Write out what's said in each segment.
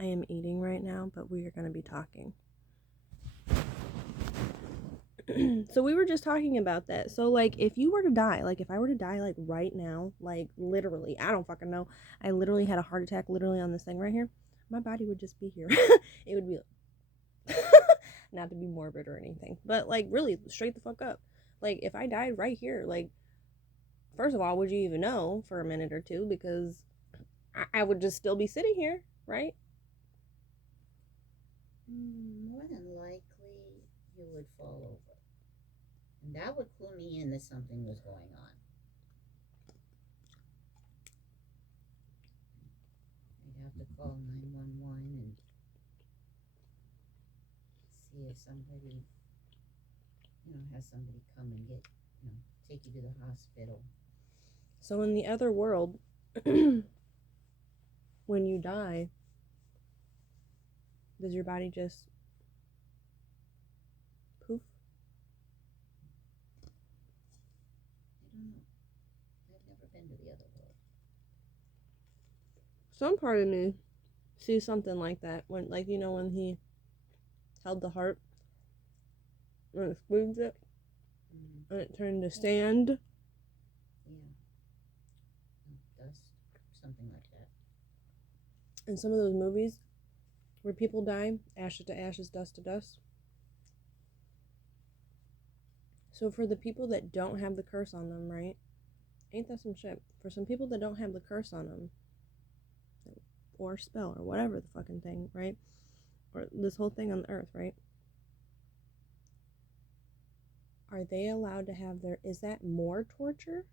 I am eating right now, but we are going to be talking. So we were just talking about that. So like if you were to die, like if I were to die like right now, like literally, I don't fucking know. I literally had a heart attack literally on this thing right here. My body would just be here. It would be not to be morbid or anything, but like really straight the fuck up. Like if I died right here, like first of all, would you even know for a minute or two? Because I would just still be sitting here, right? More than likely, you would fall over. And that would clue me in that something was going on. I'd have to call 911 and see if somebody, has somebody come and take you to the hospital. So in the other world, when you die, does your body just poof? I don't know. I've never been to the other world. Some part of me sees something like that when, like, when he held the heart and it squeezed it and it turned to sand. Yeah, dust, something like that. In some of those movies where people die, ashes to ashes, dust to dust. So for the people that don't have the curse on them, right? Ain't that some shit? For some people that don't have the curse on them, or spell, or whatever the fucking thing, right? Or this whole thing on the earth, right? Are they allowed to have their, is that more torture?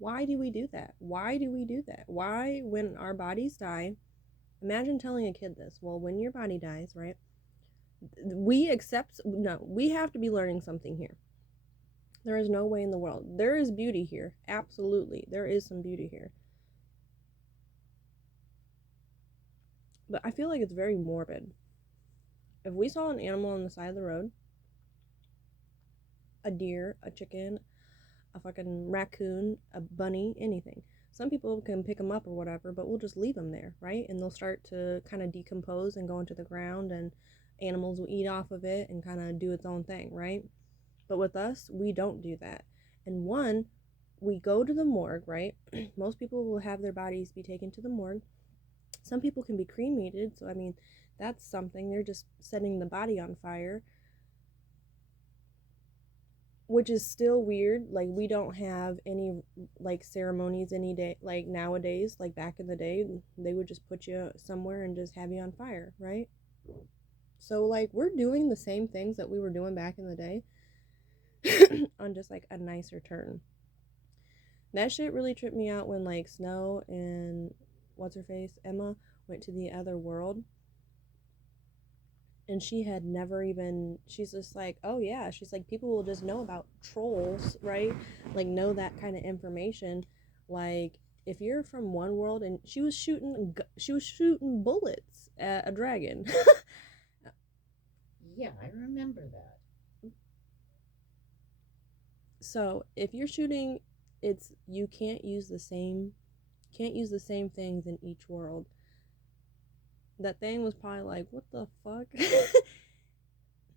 Why do we do that? Why do we do that? Why, when our bodies die, imagine telling a kid this. Well, when your body dies, right? We accept, no, we have to be learning something here. There is no way in the world. There is beauty here. Absolutely. There is some beauty here. But I feel like it's very morbid. If we saw an animal on the side of the road, a deer, a chicken, a fucking raccoon, a bunny, anything. Some people can pick them up or whatever, but we'll just leave them there, right? And they'll start to kind of decompose and go into the ground, and animals will eat off of it and kind of do its own thing, right? But with us, we don't do that. And one, we go to the morgue, right? Most people will have their bodies be taken to the morgue. Some people can be cremated, so I mean, that's something. They're just setting the body on fire, which is still weird. Like we don't have any like ceremonies any day, like nowadays. Like back in the day, they would just put you somewhere and just have you on fire, right? So like we're doing the same things that we were doing back in the day on just like a nicer turn. That shit really tripped me out when like Snow and what's her face, Emma, went to the other world, and she had never even, she's just like, oh yeah, she's like, people will just know about trolls, right? Like know that kind of information. Like if you're from one world, and she was shooting bullets at a dragon. Yeah, I remember that. So if you're shooting, it's, you can't use the same things in each world. That thing was probably like, what the fuck?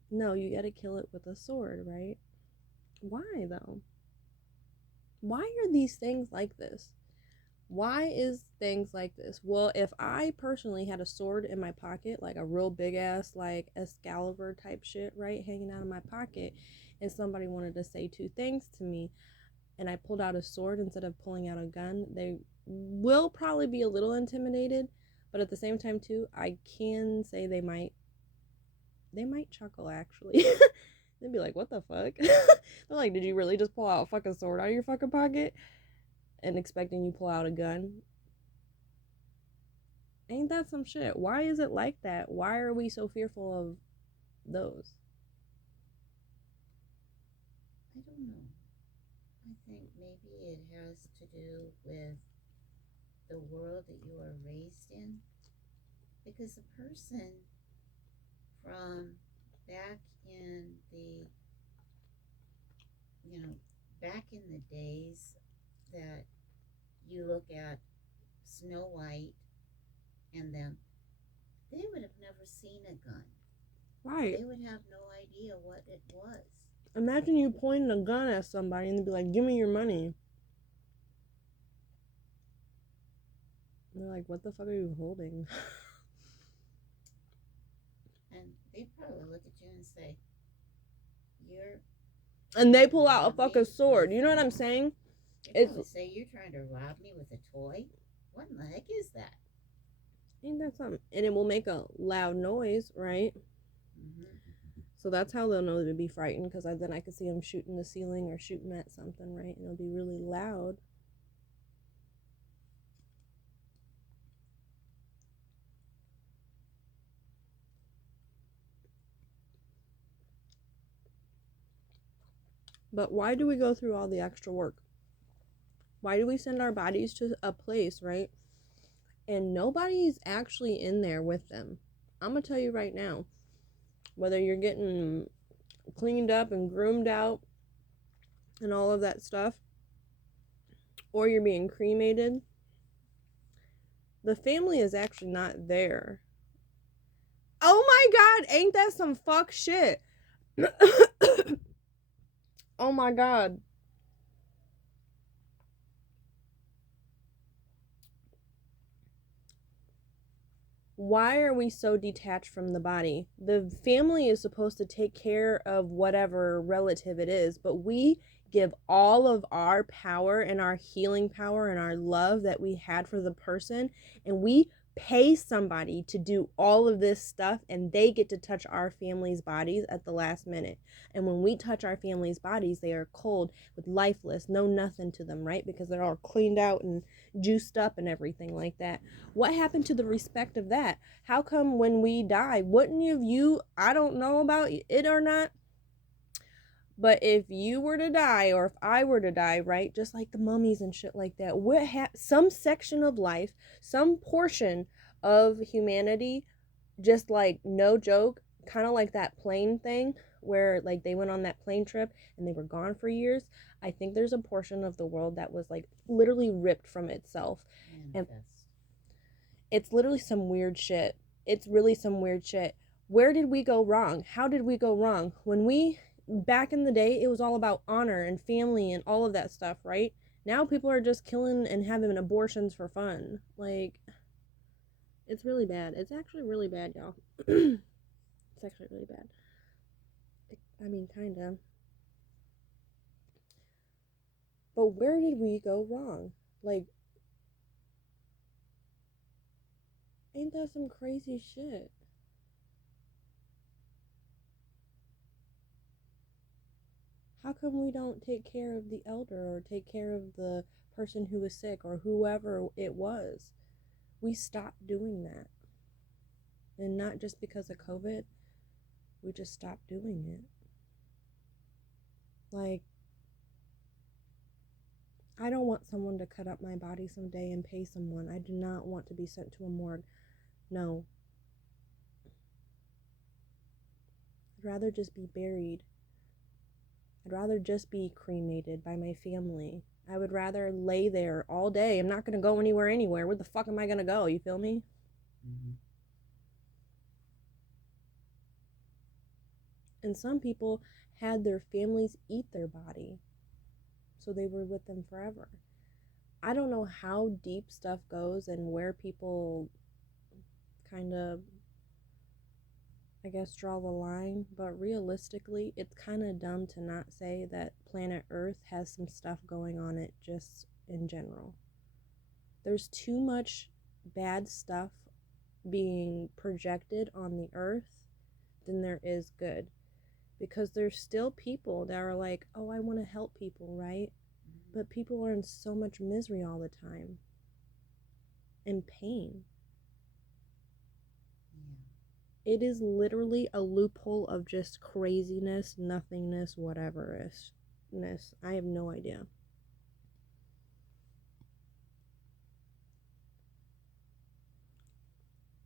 No, you gotta kill it with a sword, right? Why though? Why are these things like this? Why is things like this? Well, if I personally had a sword in my pocket, like a real big ass, like Excalibur type shit, right, hanging out of my pocket, and somebody wanted to say two things to me, and I pulled out a sword instead of pulling out a gun, they will probably be a little intimidated, but at the same time, too, I can say they might chuckle actually. They'd be like, "What the fuck?" They're like, "Did you really just pull out a fucking sword out of your fucking pocket?" And expecting you pull out a gun. Ain't that some shit? Why is it like that? Why are we so fearful of those? I don't know. I think maybe it has to do with the world that you are raised in. Because a person from back in the, you know, back in the days that you look at Snow White and them, they would have never seen a gun. Right. They would have no idea what it was. Imagine you pointing a gun at somebody and they'd be like, give me your money. And they're like, what the fuck are you holding? And they probably look at you and say, you're... And they pull out a fucking sword. You know what I'm saying? They probably say, you're trying to rob me with a toy? What in the heck is that? Ain't that something? And it will make a loud noise, right? Mm-hmm. So that's how they'll know to be frightened, because then I could see them shooting the ceiling or shooting at something, right? And it'll be really loud. But why do we go through all the extra work? Why do we send our bodies to a place, right? And nobody's actually in there with them. I'm going to tell you right now, whether you're getting cleaned up and groomed out and all of that stuff, or you're being cremated, the family is actually not there. Oh my God, ain't that some fuck shit? Oh my God. Why are we so detached from the body? The family is supposed to take care of whatever relative it is, but we give all of our power and our healing power and our love that we had for the person, and we pay somebody to do all of this stuff, and they get to touch our family's bodies at the last minute. And when we touch our family's bodies, they are cold, with lifeless, no nothing to them, right? Because they're all cleaned out and juiced up and everything like that. What happened to the respect of that? How come when we die, wouldn't you, I don't know about it or not, but if you were to die, or if I were to die, right, just like the mummies and shit like that, some section of life, some portion of humanity, just like, no joke, kind of like that plane thing where like they went on that plane trip and they were gone for years. I think there's a portion of the world that was like literally ripped from itself. And it's literally some weird shit. It's really some weird shit. Where did we go wrong? How did we go wrong? Back in the day, it was all about honor and family and all of that stuff, right? Now people are just killing and having abortions for fun. Like, it's really bad. It's actually really bad, y'all. It's actually really bad. I mean, kinda. But where did we go wrong? Like, ain't that some crazy shit? How come we don't take care of the elder or take care of the person who was sick or whoever it was? We stopped doing that. And not just because of COVID, we just stopped doing it. Like, I don't want someone to cut up my body someday and pay someone. I do not want to be sent to a morgue. No. I'd rather just be buried. I'd rather just be cremated by my family. I would rather lay there all day. I'm not going to go anywhere. Where the fuck am I going to go? You feel me? Mm-hmm. And some people had their families eat their body, so they were with them forever. I don't know how deep stuff goes and where people kind of, I guess, draw the line, but realistically, it's kind of dumb to not say that planet Earth has some stuff going on it just in general. There's too much bad stuff being projected on the Earth than there is good. Because there's still people that are like, oh, I want to help people, right? Mm-hmm. But people are in so much misery all the time and pain. Yeah. It is literally a loophole of just craziness, nothingness, whatever-ishness. I have no idea.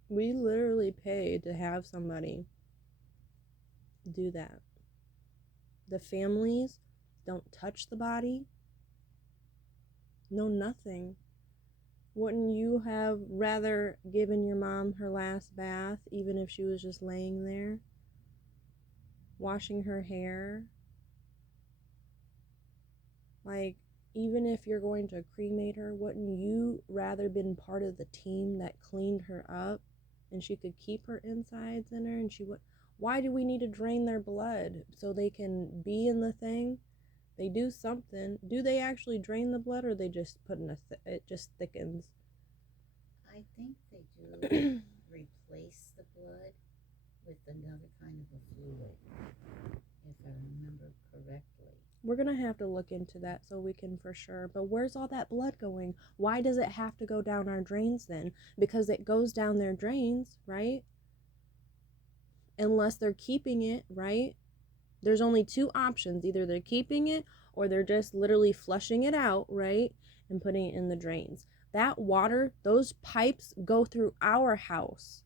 We literally pay to have somebody do that. The families don't touch the body. No, nothing. Wouldn't you have rather given your mom her last bath, even if she was just laying there, washing her hair? Like, even if you're going to cremate her, wouldn't you rather been part of the team that cleaned her up and she could keep her insides in her and she would? Why do we need to drain their blood so they can be in the thing? They do something. Do they actually drain the blood, or they just put in it just thickens? I think they do replace the blood with another kind of a fluid, if I remember correctly. We're gonna have to look into that so we can for sure. But where's all that blood going? Why does it have to go down our drains then? Because it goes down their drains, right? Unless they're keeping it, right? There's only two options. Either they're keeping it or they're just literally flushing it out, right? And putting it in the drains. That water, those pipes go through our house.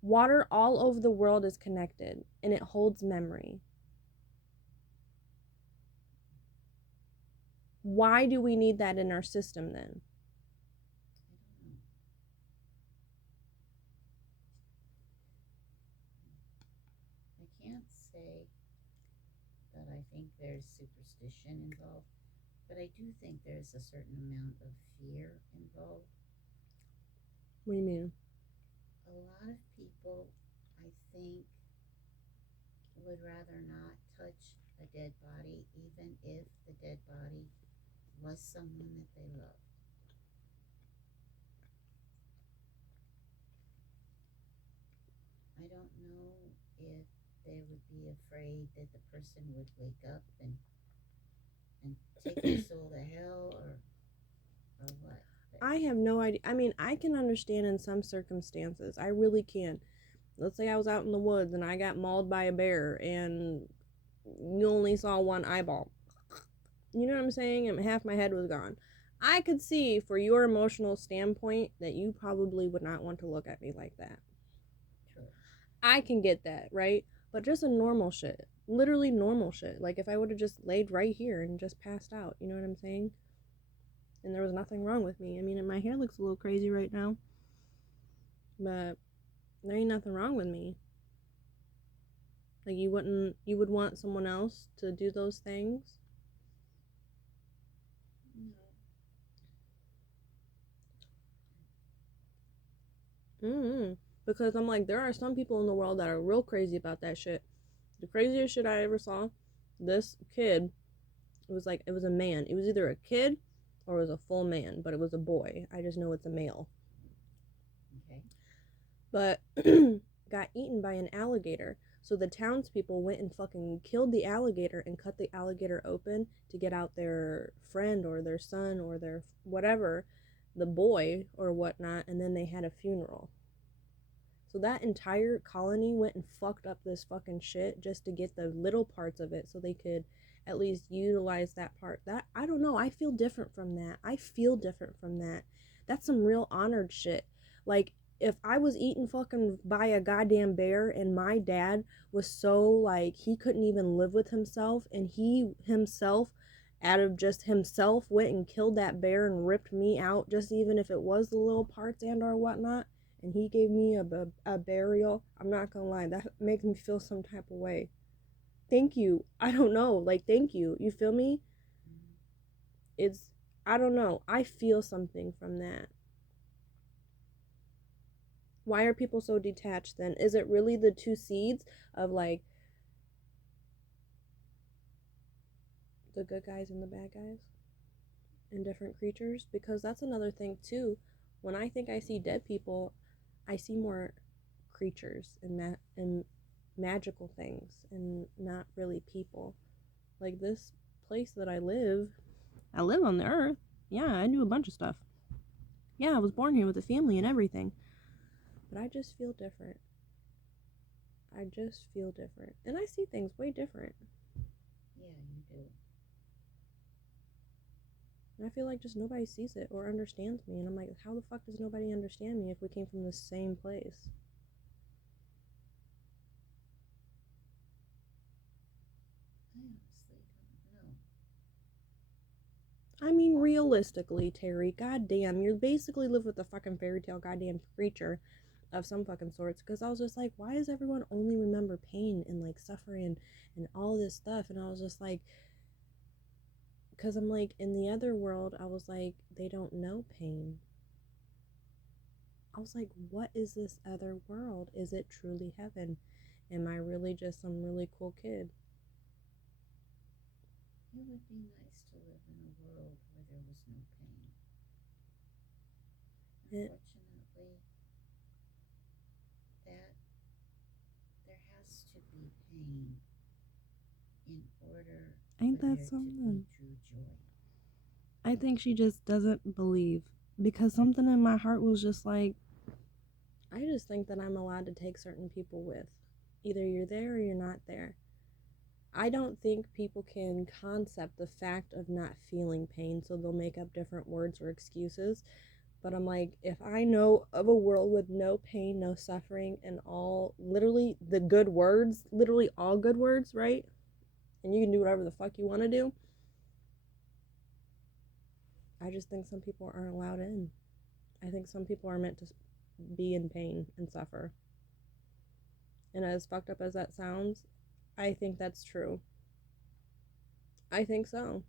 Water all over the world is connected and it holds memory. Why do we need that in our system then? I can't say that I think there's superstition involved, but I do think there's a certain amount of fear involved. What do you mean? A lot of people, I think, would rather not touch a dead body, even if the dead body was someone that they loved. I don't know if they would be afraid that the person would wake up and take their soul to hell, or what. But I have no idea. I mean, I can understand in some circumstances. I really can. Let's say I was out in the woods and I got mauled by a bear and you only saw one eyeball. You know what I'm saying? And half my head was gone. I could see for your emotional standpoint that you probably would not want to look at me like that. true. I can get that, right? But just a normal shit. Literally normal shit. Like if I would have just laid right here and just passed out, you know what I'm saying? And there was nothing wrong with me. I mean, my hair looks a little crazy right now, but there ain't nothing wrong with me. Like you would want someone else to do those things? No. Mm-hmm. Because I'm like, there are some people in the world that are real crazy about that shit. The craziest shit I ever saw, this kid, it was a man. It was either a kid or it was a full man, but it was a boy. I just know it's a male. Okay. But got eaten by an alligator. So the townspeople went and fucking killed the alligator and cut the alligator open to get out their friend or their son or their whatever, the boy or whatnot, and then they had a funeral. So that entire colony went and fucked up this fucking shit just to get the little parts of it so they could at least utilize that part. That, I don't know, I feel different from that. I feel different from that. That's some real honored shit. Like if I was eaten fucking by a goddamn bear and my dad was so like he couldn't even live with himself and he himself out of just himself went and killed that bear and ripped me out, just even if it was the little parts and or whatnot, and he gave me a burial, I'm not gonna lie, that makes me feel some type of way. Thank you. I don't know, like thank you. You feel me? Mm-hmm. It's, I don't know. I feel something from that. Why are people so detached then? Is it really the two seeds of like the good guys and the bad guys and different creatures? Because that's another thing too. When I think I see dead people, I see more creatures and magical things and not really people. Like this place that I live on the earth. Yeah, I do a bunch of stuff. Yeah, I was born here with a family and everything. But I just feel different. I just feel different. And I see things way different. Yeah, you do. And I feel like just nobody sees it or understands me. And I'm like, how the fuck does nobody understand me if we came from the same place? I honestly don't know. I mean, realistically, Terry, goddamn, you basically live with a fucking fairy tale goddamn creature of some fucking sorts. Because I was just like, why does everyone only remember pain and like suffering and all this stuff? And I was just like, because I'm like, in the other world, I was like, they don't know pain. I was like, what is this other world? Is it truly heaven? Am I really just some really cool kid? It would be nice to live in a world where there was no pain. It, Unfortunately, that there has to be pain in order ain't for that there to be something? true joy. I think she just doesn't believe because something in my heart was just like, I just think that I'm allowed to take certain people with. Either you're there or you're not there. I don't think people can concept the fact of not feeling pain, so they'll make up different words or excuses. But I'm like, if I know of a world with no pain, no suffering, and all literally the good words, literally all good words, right? And you can do whatever the fuck you want to do. I just think some people aren't allowed in. I think some people are meant to be in pain and suffer. And as fucked up as that sounds, I think that's true. I think so.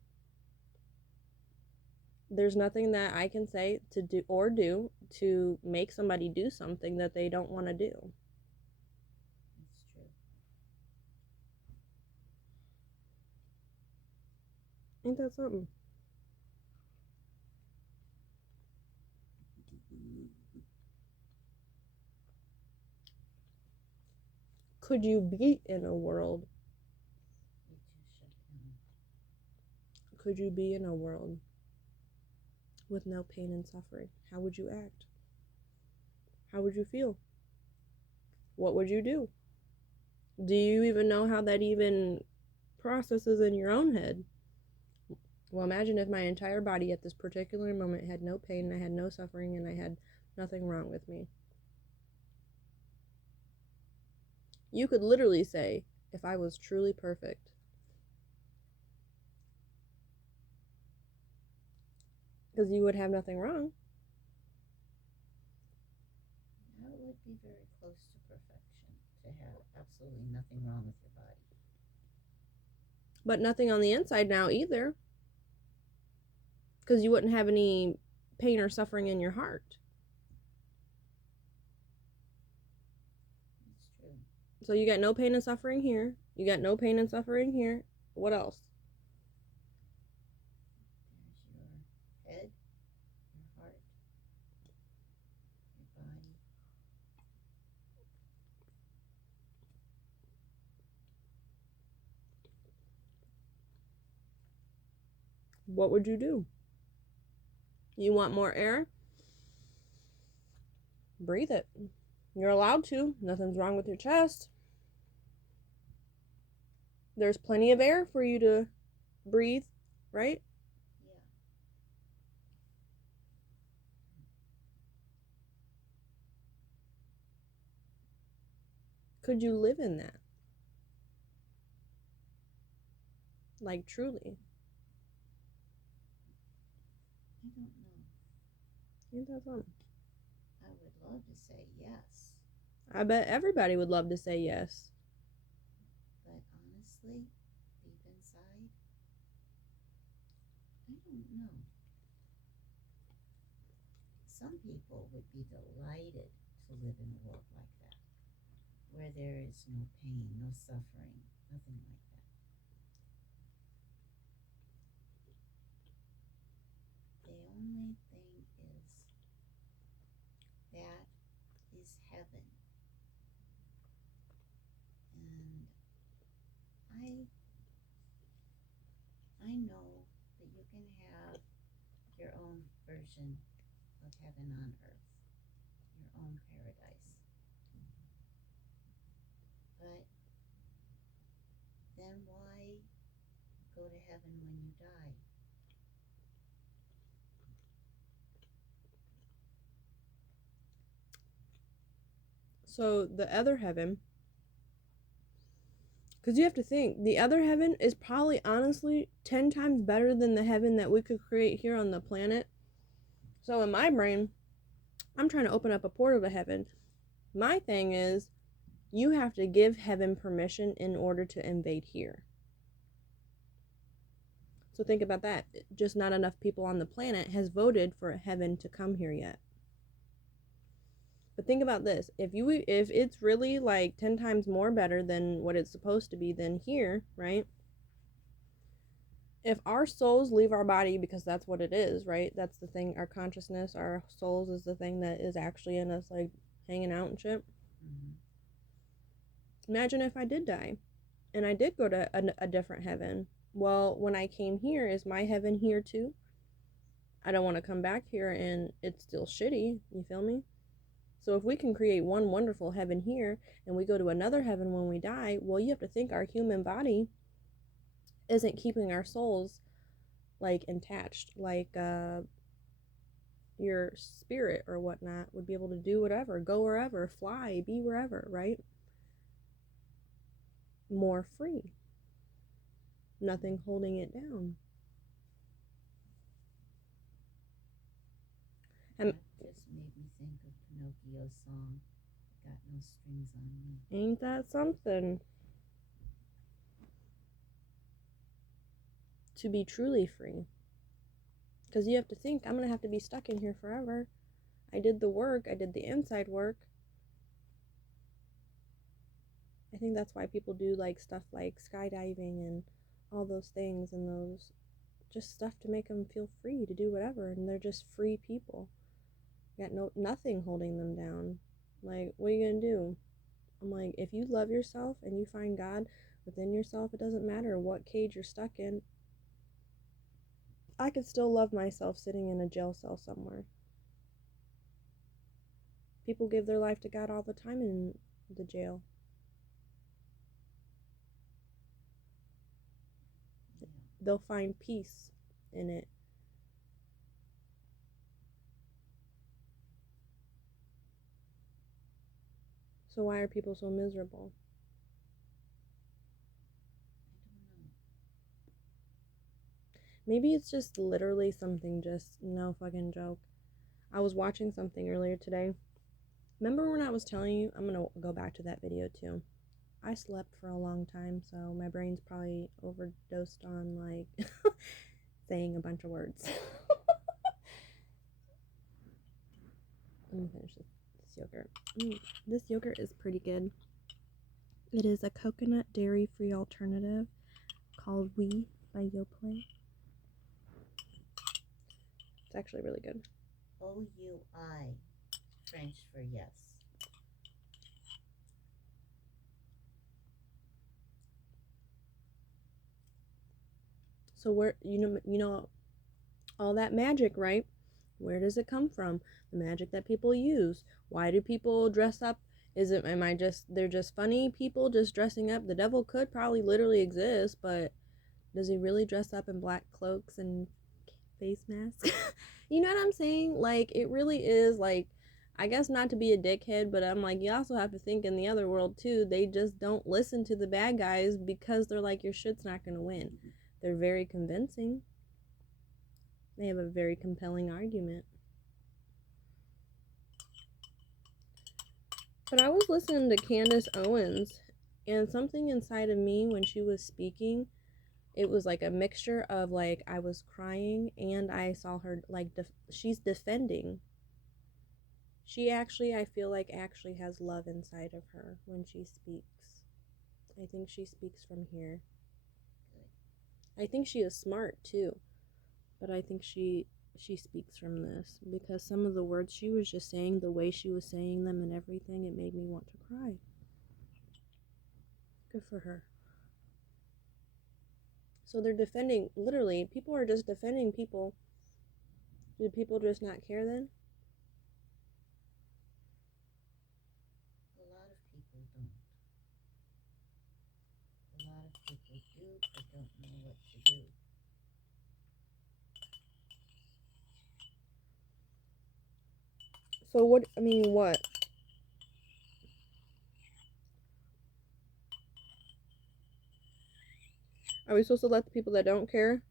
There's nothing that I can say to do or do to make somebody do something that they don't want to do. It's true. Ain't that something? Could you be in a world? You too shut down. Could you be in a world with no pain and suffering? How would you act? How would you feel? What would you do? Do you even know how that even processes in your own head? Well, imagine if my entire body at this particular moment had no pain, I had no suffering, and I had nothing wrong with me. You could literally say, if I was truly perfect, because you would have nothing wrong. That would be very close to perfection to have absolutely nothing wrong with your body. But nothing on the inside now either, because you wouldn't have any pain or suffering in your heart. It's true. So you got no pain and suffering here. You got no pain and suffering here. What else? There's your head, your heart, your body. What would you do? You want more air? Breathe it. You're allowed to. Nothing's wrong with your chest. There's plenty of air for you to breathe, right? Yeah. Could you live in that? Like, truly. I don't know. Ain't that something? I would love to say yes, I bet everybody would love to say yes. but honestly, deep inside, I don't know. Some people would be delighted to live in a world like that, where there is no pain, no suffering, nothing like that. The only thing is that is heaven. And I know that you can have your own version of heaven on earth, your own paradise. But then why go to heaven when you die? So, the other heaven Because you have to think, the other heaven is probably honestly 10 times better than the heaven that we could create here on the planet. So in my brain, I'm trying to open up a portal to heaven. My thing is, you have to give heaven permission in order to invade here. So think about that. Just not enough people on the planet has voted for heaven to come here yet. But think about this. If it's really like 10 times more better than what it's supposed to be than here, right? If our souls leave our body, because that's what it is, right? That's the thing, our consciousness, our souls is the thing that is actually in us, like hanging out and shit. Mm-hmm. Imagine if I did die and I did go to a different heaven. Well, when I came here, is my heaven here too? I don't want to come back here and it's still shitty. You feel me? So if we can create one wonderful heaven here and we go to another heaven when we die, well, you have to think our human body isn't keeping our souls like attached, like your spirit or whatnot would be able to do whatever, go wherever, fly, be wherever, right? More free. Nothing holding it down. That just made me think of Pinocchio's song, Got No Strings on Me. Ain't that something? To be truly free. Because you have to think, I'm going to have to be stuck in here forever. I did the work, I did the inside work. I think that's why people do like stuff like skydiving and all those things and those just stuff to make them feel free to do whatever, and they're just free people. Got nothing holding them down. Like, what are you gonna do? I'm like, if you love yourself and you find God within yourself, it doesn't matter what cage you're stuck in. I could still love myself sitting in a jail cell somewhere. People give their life to God all the time in the jail. They'll find peace in it. So why are people so miserable? Maybe it's just literally something, just no fucking joke. I was watching something earlier today. Remember when I was telling you, I'm gonna go back to that video too. I slept for a long time, so my brain's probably overdosed on like saying a bunch of words. Let me finish this yogurt. This yogurt is pretty good. It is a coconut dairy-free alternative called Oui by Yoplait. It's actually really good. OUI, French for yes. So where you know all that magic, right? Where does it come from? The magic that people use. Why do people dress up? They're just funny people just dressing up? The devil could probably literally exist, but does he really dress up in black cloaks and face masks? You know what I'm saying? Like, it really is like, I guess not to be a dickhead, but I'm like, you also have to think in the other world too. They just don't listen to the bad guys because they're like, your shit's not gonna win. They're very convincing. They have a very compelling argument. But I was listening to Candace Owens, and something inside of me when she was speaking, it was like a mixture of like I was crying and I saw her like she's defending. She actually, I feel like, actually has love inside of her when she speaks. I think she speaks from here. I think she is smart too, but I think she speaks from this because some of the words she was just saying, the way she was saying them and everything, it made me want to cry. Good for her. So they're defending, literally, people are just defending people. Do people just not care then? A lot of people don't. A lot of people do, but don't know what to do. So what, I mean, what? Are we supposed to let the people that don't care?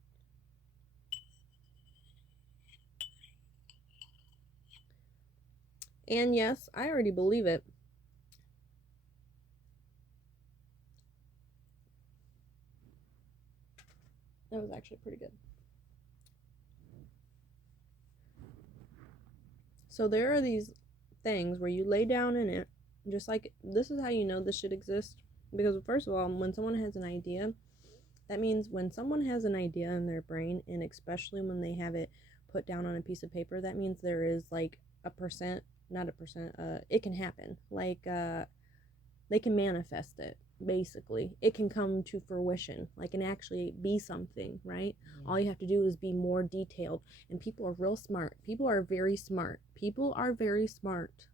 And yes, I already believe it. That was actually pretty good. So there are these things where you lay down in it, just like this is how you know this should exist. Because first of all, when someone has an idea, that means when someone has an idea in their brain, and especially when they have it put down on a piece of paper, that means there is like a percent, not a percent, it can happen. Like they can manifest it, basically. It can come to fruition, like and actually be something, right? Yeah. All you have to do is be more detailed. And people are real smart. People are very smart. People are very smart.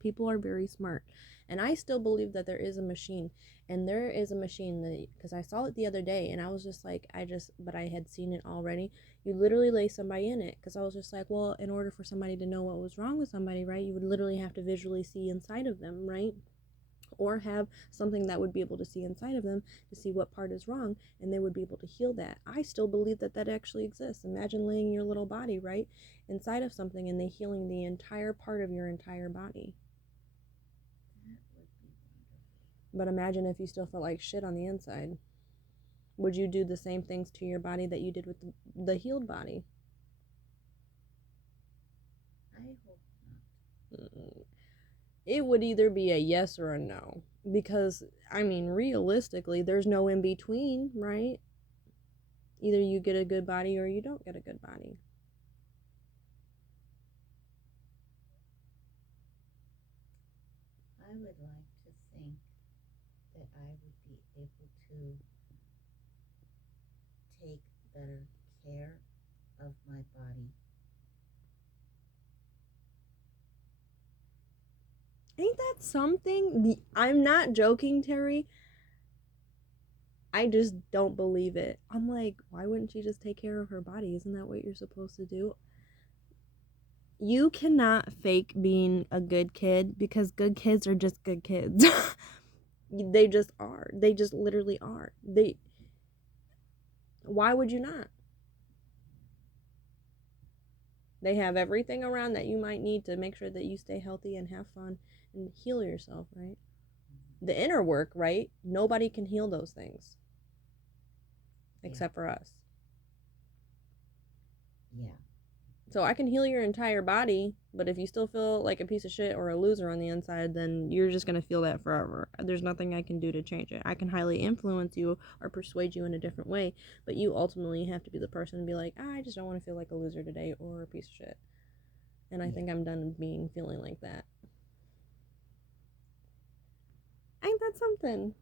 People are very smart. And I still believe that there is a machine. And there is a machine that, because I saw it the other day and I was just like, but I had seen it already. You literally lay somebody in it. Because I was just like, well, in order for somebody to know what was wrong with somebody, right, you would literally have to visually see inside of them, right? Or have something that would be able to see inside of them to see what part is wrong, and they would be able to heal that. I still believe that that actually exists. Imagine laying your little body right inside of something and they healing the entire part of your entire body. That would be wonderful. But imagine if you still felt like shit on the inside. Would you do the same things to your body that you did with the healed body? I hope not. It would either be a yes or a no. Because, I mean, realistically, there's no in between, right? Either you get a good body or you don't get a good body. I would like to think that I would be able to take better care of my body. Ain't that something? I'm not joking, Terry. I just don't believe it. I'm like, why wouldn't she just take care of her body? Isn't that what you're supposed to do? You cannot fake being a good kid because good kids are just good kids. They just are. They just literally are. Why would you not? They have everything around that you might need to make sure that you stay healthy and have fun and heal yourself, right? The inner work, right? Nobody can heal those things except for us. Yeah. So I can heal your entire body, but if you still feel like a piece of shit or a loser on the inside, then you're just going to feel that forever. There's nothing I can do to change it. I can highly influence you or persuade you in a different way, but you ultimately have to be the person to be like, I just don't want to feel like a loser today or a piece of shit. And I think I'm done feeling like that. Ain't that something?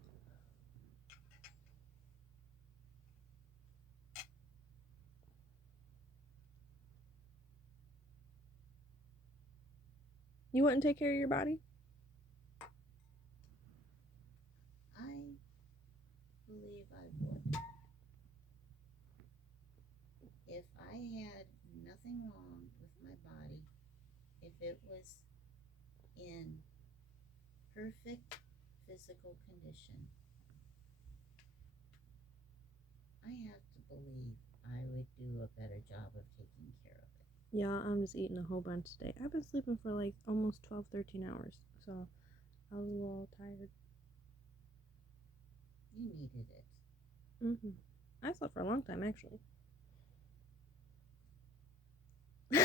You wouldn't take care of your body? I believe I would. If I had nothing wrong with my body, if it was in perfect physical condition, I have to believe I would do a better job of taking care of it. Yeah, I'm just eating a whole bunch today. I've been sleeping for like almost 12, 13 hours, so I was a little tired. You needed it. I slept for a long time, actually. Now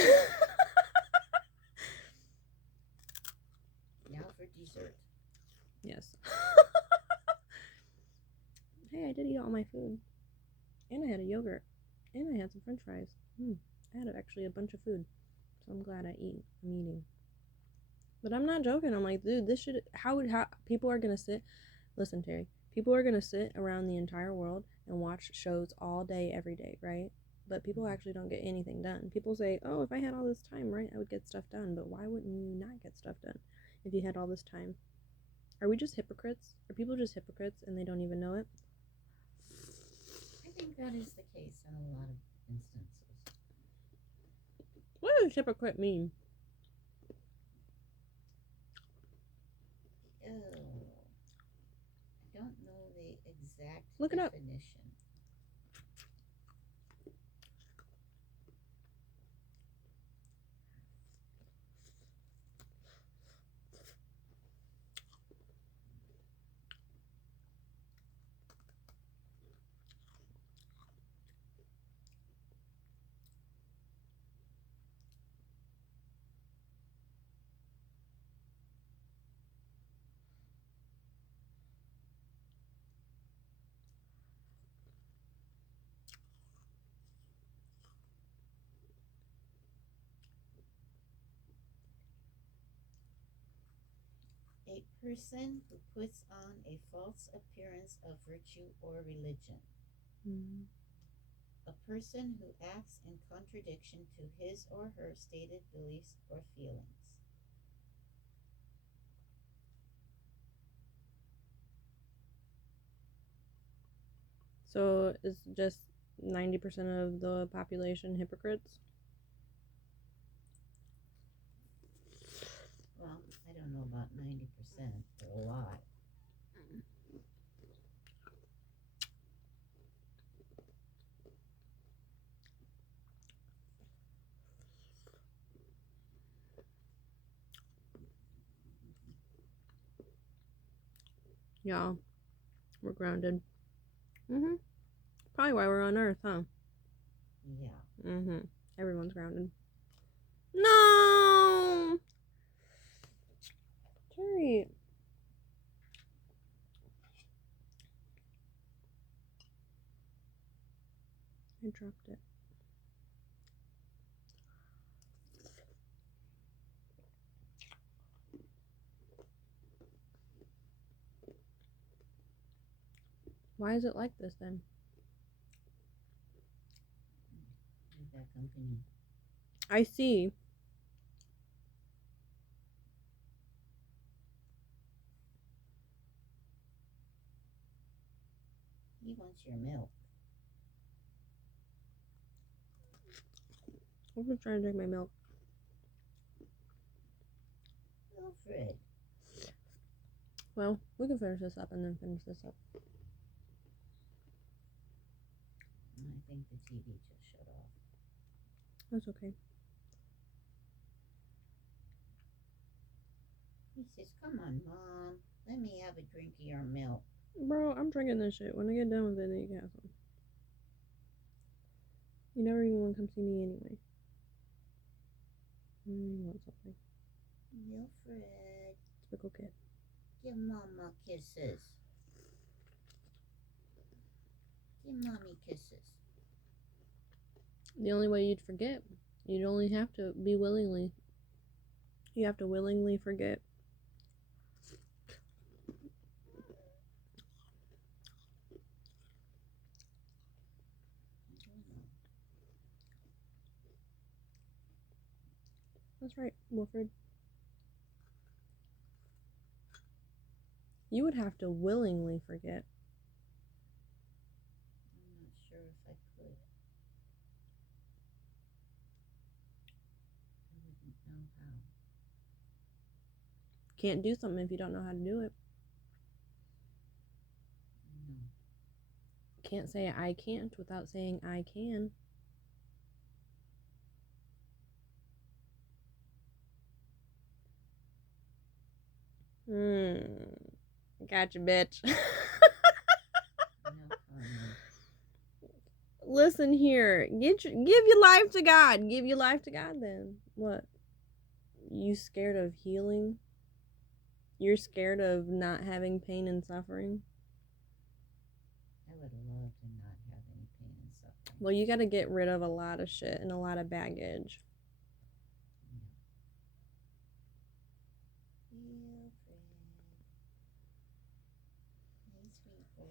for dessert. Yes. Hey, I did eat all my food. And I had a yogurt. And I had some french fries. I had actually a bunch of food. So I'm glad I'm eating. But I'm not joking. I'm like, dude, this should, how people are going to sit, listen, Terry, people are going to sit around the entire world and watch shows all day, every day, right? But people actually don't get anything done. People say, oh, if I had all this time, right, I would get stuff done. But why wouldn't you not get stuff done if you had all this time? Are we just hypocrites? Are people just hypocrites and they don't even know it? I think that is the case in a lot of instances. What does hypocrite mean? Oh, I don't know the exact Look it up. definition. A person who puts on a false appearance of virtue or religion. Mm. A person who acts in contradiction to his or her stated beliefs or feelings. So it's just 90% of the population hypocrites? Well, I don't know about 90%, but a lot. Yeah, we're grounded. Mm-hmm. Probably why we're on Earth, huh? Yeah. Mm-hmm. Everyone's grounded. No! Terry. I dropped it. Why is it like this then? You're bad company. I see. He wants your milk. I'm just trying to drink my milk. Wilfred. Well, we can finish this up and then finish this up. I think the TV just shut off. That's okay. He says, "Come on, Mom. Let me have a drink of your milk." Bro, I'm drinking this shit. When I get done with it, then you can have some. You never even want to come see me anyway. You want something. Wilfred. Typical kid. Give Mama kisses. Give Mommy kisses. The only way you'd forget, you'd only have to be willingly. You have to willingly forget. That's right, Wilfred. You would have to willingly forget. I'm not sure if I could. I wouldn't know how. Can't do something if you don't know how to do it. No. Can't say I can't without saying I can. Gotcha, bitch. No comment. Listen here. Give your life to God. Give your life to God then. What? You scared of healing? You're scared of not having pain and suffering? I would love to not have any pain and suffering. Well, you got to get rid of a lot of shit and a lot of baggage. Wilfred. Hey, sweet boy.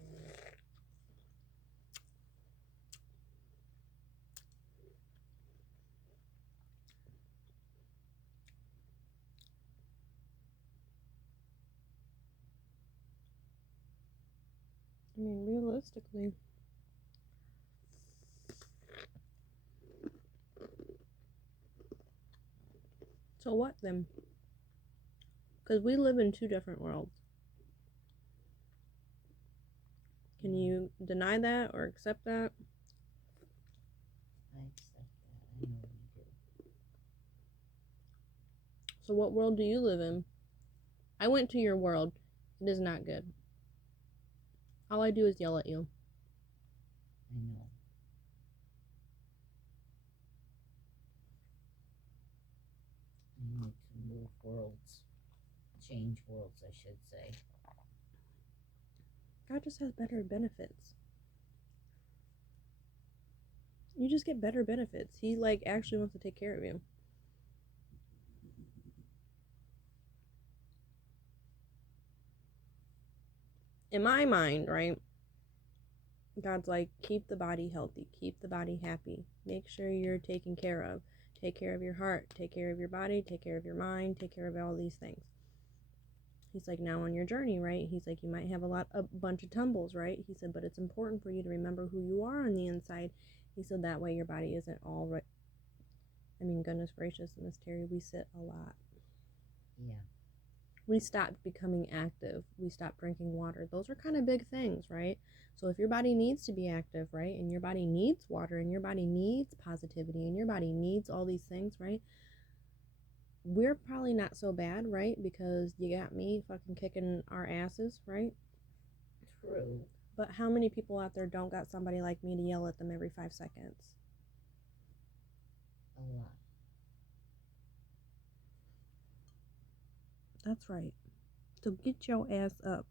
I mean, realistically. So what then? Because we live in two different worlds. Can you deny that or accept that? I accept that. I know you do. So what world do you live in? I went to your world. It is not good. All I do is yell at you. I know. I need to move worlds. Change worlds, I should say. God just has better benefits. You just get better benefits. He like actually wants to take care of you. in my mind, right? God's like, keep the body healthy, keep the body happy, make sure you're taken care of. Take care of your heart, take care of your body, take care of your mind, take care of all these things. He's like, now on your journey, right? He's like, you might have a bunch of tumbles, right? He said, but it's important for you to remember who you are on the inside. He said, that way your body isn't all right. I mean, goodness gracious, Miss Terry, we sit a lot. Yeah. We stopped becoming active. We stopped drinking water. Those are kind of big things, right? So if your body needs to be active, right? And your body needs water, and your body needs positivity, and your body needs all these things, right? We're probably not so bad, right? Because you got me fucking kicking our asses, right? True. But how many people out there don't got somebody like me to yell at them every 5 seconds? A lot. That's right. So get your ass up.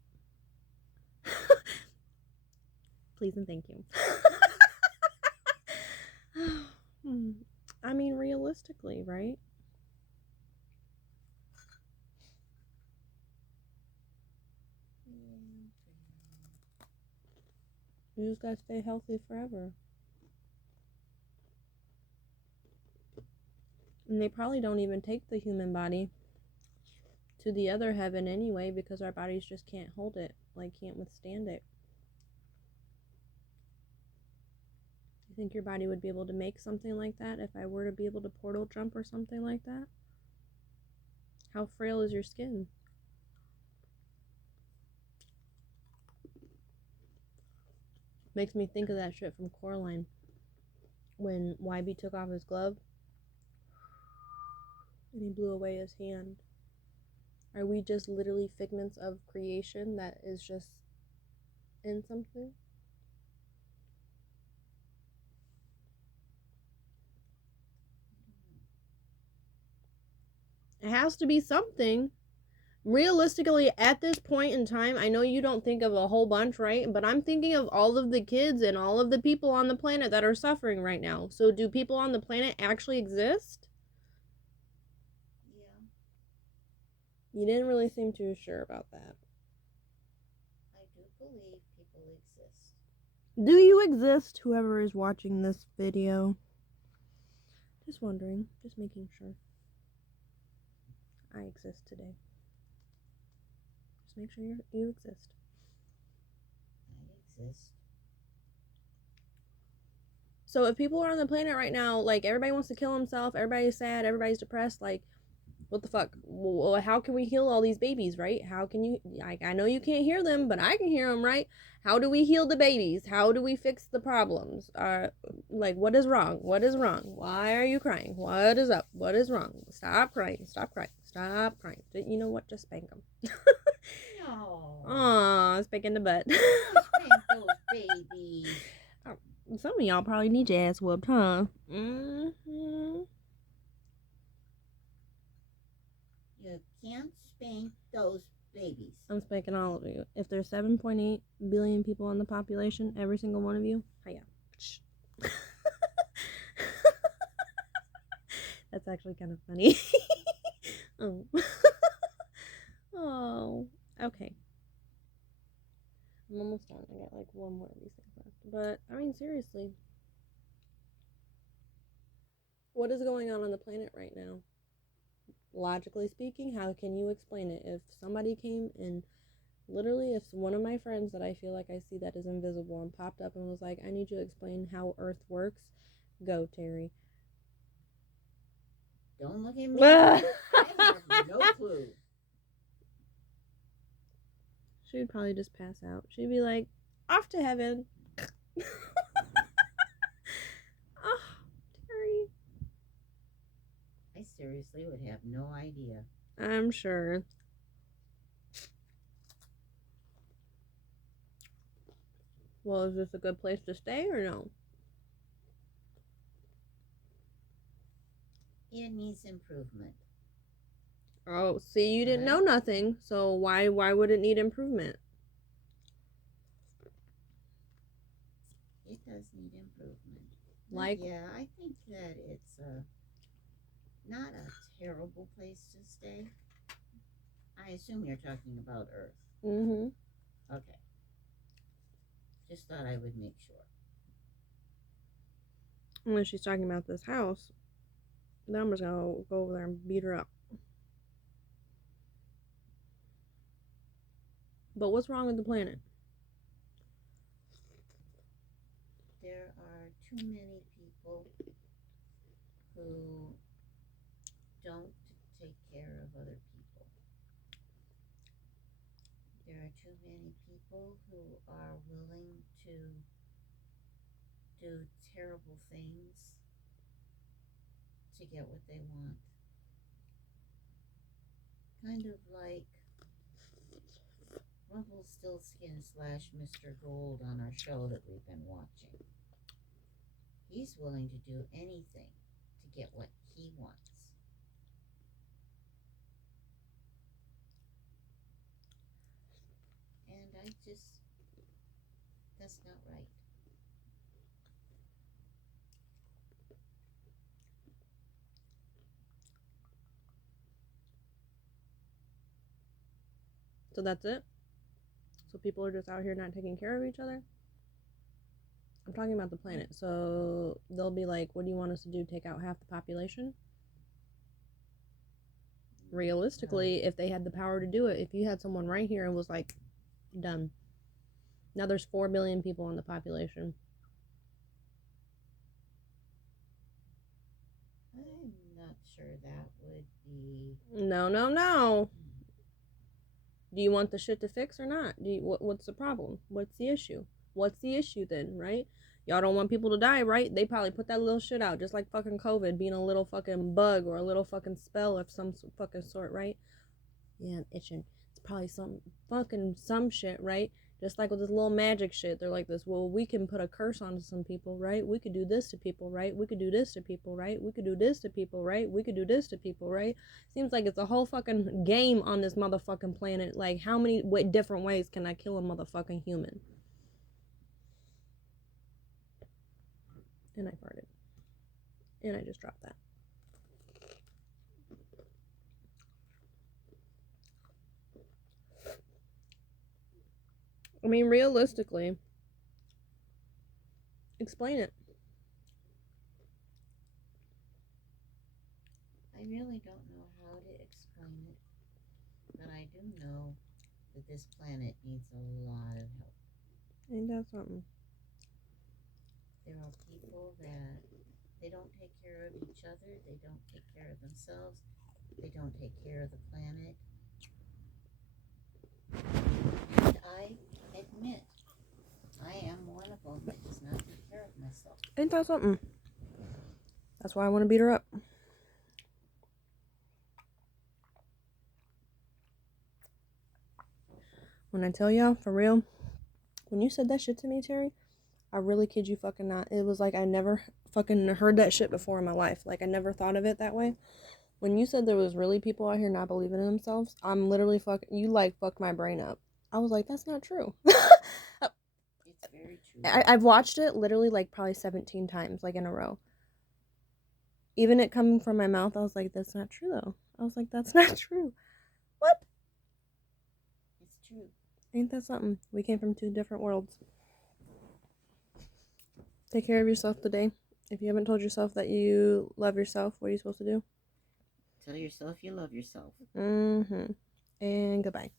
Please and thank you. I mean, realistically, right? You just gotta stay healthy forever. And they probably don't even take the human body to the other heaven anyway, because our bodies just can't hold it, like can't withstand it. You think your body would be able to make something like that if I were to be able to portal jump or something like that? How frail is your skin? Makes me think of that shit from Coraline when YB took off his glove and he blew away his hand. Are we just literally figments of creation that is just in something? It has to be something. Realistically, at this point in time, I know you don't think of a whole bunch, right? But I'm thinking of all of the kids and all of the people on the planet that are suffering right now. So do people on the planet actually exist? Yeah. You didn't really seem too sure about that. I do believe people exist. Do you exist, whoever is watching this video? Just wondering, just making sure. I exist today. Just make sure you exist. I exist. So if people are on the planet right now, like everybody wants to kill himself, everybody's sad, everybody's depressed, like what the fuck? Well, how can we heal all these babies, right? How can you, like, I know you can't hear them, but I can hear them, right? How do we heal the babies? How do we fix the problems? Like, what is wrong? What is wrong? Why are you crying? What is up? What is wrong? Stop crying. Stop crying. Stop crying. You know what? Just spank them. No. Aw, spanking the butt. Spank those babies. Some of y'all probably need your ass whooped, huh? Mm-hmm. You can't spank those babies. I'm spanking all of you. If there's 7.8 billion people on the population, every single one of you, hiya. That's actually kind of funny. Oh. Oh. Okay. I'm almost done. I got like one more of these things left. But, I mean, seriously. What is going on the planet right now? Logically speaking, how can you explain it? If somebody came and literally, if one of my friends that I feel like I see that is invisible and popped up and was like, I need you to explain how Earth works, go, Terry. Don't look at me. I have no clue. She would probably just pass out. She'd be like, off to heaven. Oh, Terry. I seriously would have no idea. I'm sure. Well, is this a good place to stay or no? It needs improvement. Oh, see, you didn't know nothing, so why would it need improvement? It does need improvement. Like, yeah, I think that it's not a terrible place to stay. I assume you're talking about Earth. mm-hmm. Okay. Just thought I would make sure. And when she's talking about this house, then I'm just gonna go over there and beat her up. But what's wrong with the planet? There are too many people who don't take care of other people. There are too many people who are willing to do terrible things to get what they want. Kind of like Rumpelstiltskin / Mr. Gold on our show that we've been watching. He's willing to do anything to get what he wants. And that's not right. So that's it? So people are just out here not taking care of each other? I'm talking about the planet. So they'll be like, what do you want us to do? Take out half the population? Realistically, if they had the power to do it, if you had someone right here and was like, done. Now there's 4 billion people in the population. I'm not sure that would be. No. Do you want the shit to fix or not? What's the problem? What's the issue? What's the issue then, right? Y'all don't want people to die, right? They probably put that little shit out, just like fucking COVID being a little fucking bug or a little fucking spell of some fucking sort, right? Yeah, I'm itching. It's probably some shit, right? Just like with this little magic shit, they're like this, well, we can put a curse onto some people, right? We could do this to people, right? We could do this to people, right? We could do this to people, right? We could do this to people, right? Seems like it's a whole fucking game on this motherfucking planet. Like, how many different ways can I kill a motherfucking human? And I farted. And I just dropped that. I mean, realistically, explain it. I really don't know how to explain it, but I do know that this planet needs a lot of help. Ain't that something? There are people that they don't take care of each other, they don't take care of themselves, they don't take care of the planet. And I admit, I am one of them that does not take care of myself. Ain't that something? That's why I want to beat her up. When I tell y'all, for real, when you said that shit to me, Terry, I really kid you fucking not. It was like I never fucking heard that shit before in my life. Like I never thought of it that way. When you said there was really people out here not believing in themselves, I'm literally you like fucked my brain up. I was like, that's not true. It's very true. I've watched it literally like probably 17 times, like in a row. Even it coming from my mouth, I was like, that's not true though. I was like, that's not true. What? It's true. Ain't that something? We came from 2 different worlds. Take care of yourself today. If you haven't told yourself that you love yourself, what are you supposed to do? Tell yourself you love yourself. And goodbye.